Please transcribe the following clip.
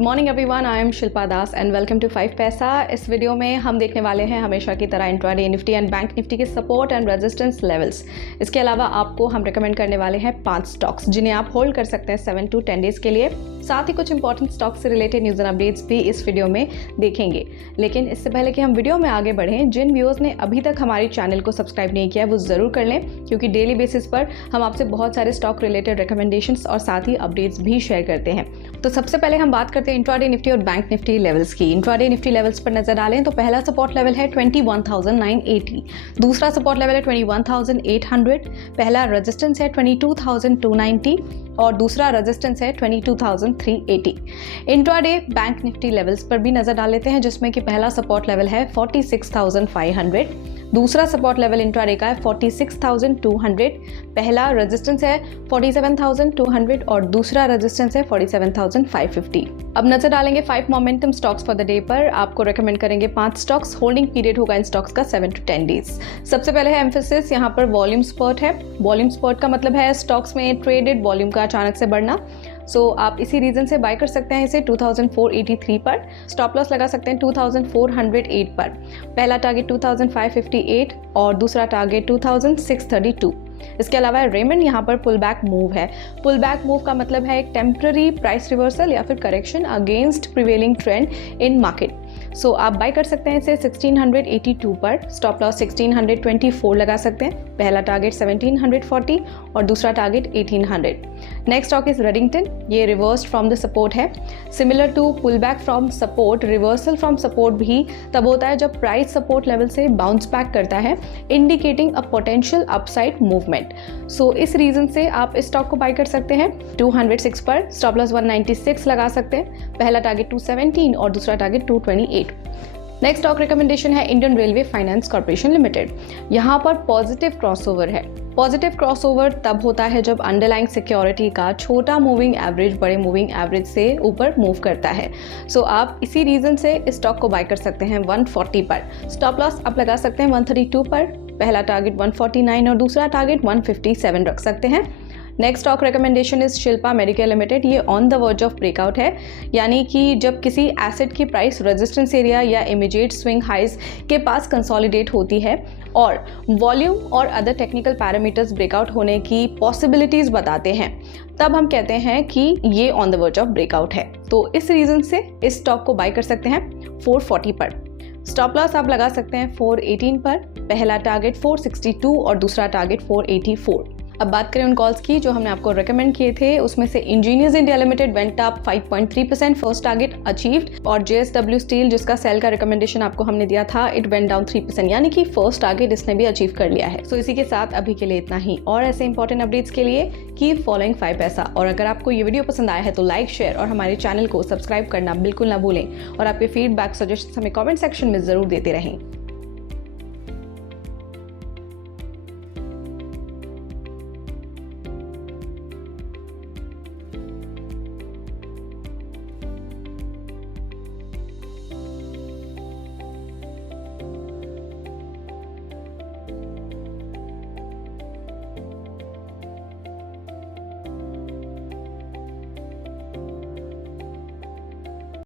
Good morning everyone, I am Shilpa Das and welcome to 5 Paisa. इस video में हम देखने वाले हैं हमेशा की तरह intraday Nifty and bank Nifty के सपोर्ट एंड रेजिस्टेंस लेवल्स। इसके अलावा आपको हम रिकमेंड करने वाले हैं 5 स्टॉक्स जिन्हें आप होल्ड कर सकते हैं 7 to 10 डेज के लिए। साथ ही कुछ इंपॉर्टेंट स्टॉक्स से रिलेटेड न्यूज़ एंड अपडेट्स भी इस वीडियो में देखेंगे। लेकिन इससे पहले कि हम वीडियो में आगे बढ़ें, जिन व्यूअर्स ने अभी तक हमारे चैनल को सब्सक्राइब नहीं किया है वो ज़रूर कर लें, क्योंकि डेली बेसिस पर हम आपसे बहुत सारे स्टॉक रिलेटेड रिकमेंडेशंस और साथ ही अपडेट्स भी शेयर करते हैं। तो सबसे पहले हम बात करते हैं इंट्राडे निफ्टी और बैंक निफ्टी लेवल्स की। इंट्राडे निफ्टी लेवल्स पर नजर डालें तो पहला सपोर्ट लेवल है 21,980, दूसरा सपोर्ट लेवल है 21,800, पहला रेजिस्टेंस है 22,290 और दूसरा रेजिस्टेंस है 22,380। इंट्राडे बैंक निफ्टी लेवल्स पर भी नजर डाल लेते हैं, जिसमें कि पहला सपोर्ट लेवल है 46,500, दूसरा सपोर्ट लेवल इंट्राडे का है 46,200, पहला रेजिस्टेंस है 47,200 और दूसरा रेजिस्टेंस है 47,550। अब नजर डालेंगे 5 momentum stocks for the day पर। आपको रेकमेंड करेंगे 5 स्टॉक्स। होल्डिंग पीरियड होगा इन स्टॉक्स का 7 to 10 डेज। सबसे पहले है एम्फेसिस। यहाँ पर वॉल्यूम स्पर्ट है। वॉल्यूम स्पर्ट का मतलब है स्टॉक्स में ट्रेडेड वॉल्यूम का अचानक से बढ़ना। आप इसी रीजन से बाय कर सकते हैं इसे 2483 पर। स्टॉप लॉस लगा सकते हैं 2408 पर। पहला टारगेट 2558 और दूसरा टारगेट 2632। इसके अलावा रेमंड यहाँ पर पुल बैक मूव है। पुल बैक मूव का मतलब है एक टेम्पररी प्राइस रिवर्सल या फिर करेक्शन अगेंस्ट प्रिवेलिंग ट्रेंड इन मार्केट। आप बाय कर सकते हैं इसे 1682 पर। स्टॉप लॉस 1624 लगा सकते हैं। पहला टारगेट 1740 और दूसरा target 1800। Next stock is Redington. ये रिवर्स्ड फ्रॉम द सपोर्ट है। Similar to pull back from support, reversal from support भी तब होता है जब प्राइस सपोर्ट लेवल से बाउंस बैक करता है, indicating a potential upside movement. इस रीजन से आप इस स्टॉक को बाय कर सकते हैं 206 पर। स्टॉप लॉस 196 लगा सकते हैं। पहला टारगेट 217 और दूसरा टारगेट 228। नेक्स्ट स्टॉक रिकमेंडेशन है Indian railway finance corporation limited. यहाँ पर पॉजिटिव क्रॉसओवर है। पॉजिटिव क्रॉसओवर तब होता है जब अंडरलाइंग सिक्योरिटी का छोटा मूविंग एवरेज बड़े मूविंग एवरेज से ऊपर मूव करता है। आप इसी रीजन से इस स्टॉक को बाय कर सकते हैं 140 पर। स्टॉप लॉस आप लगा सकते हैं 132 पर। पहला टारगेट 149 और दूसरा टारगेट 157 रख सकते हैं। Next stock recommendation is Shilpa Medicare Limited. ये on the verge of breakout है, यानी कि जब किसी एसेट की प्राइस रेजिस्टेंस एरिया या इमीडिएट स्विंग हाइज के पास कंसोलिडेट होती है और वॉल्यूम और अदर टेक्निकल पैरामीटर्स ब्रेकआउट होने की पॉसिबिलिटीज बताते हैं, तब हम कहते हैं कि ये on the verge of breakout है। इस रीजन से इस स्टॉक को बाय कर सकते हैं 440 पर। स्टॉप लॉस आप लगा सकते हैं 418 पर। पहला टारगेट 462 और दूसरा टारगेट 484। अब बात करें उन कॉल्स की जो हमने आपको रेकमेंड किए थे, उसमें से engineers India limited went up 5.3%, first target achieved. और JSW स्टील जिसका सेल का रिकमेंडेशन आपको हमने दिया था, इट वेंट डाउन 3%, यानी कि फर्स्ट टारगेट इसने भी अचीव कर लिया है। इसी के साथ अभी के लिए इतना ही। और ऐसे इंपॉर्टेंट अपडेट्स के लिए कीप फॉलोइंग 5 पैसा। और अगर आपको ये वीडियो पसंद आया है तो लाइक, शेयर और हमारे चैनल को सब्सक्राइब करना बिल्कुल ना भूलें। और आपके फीडबैक सजेशन हमें कॉमेंट सेक्शन में जरूर देते रहें।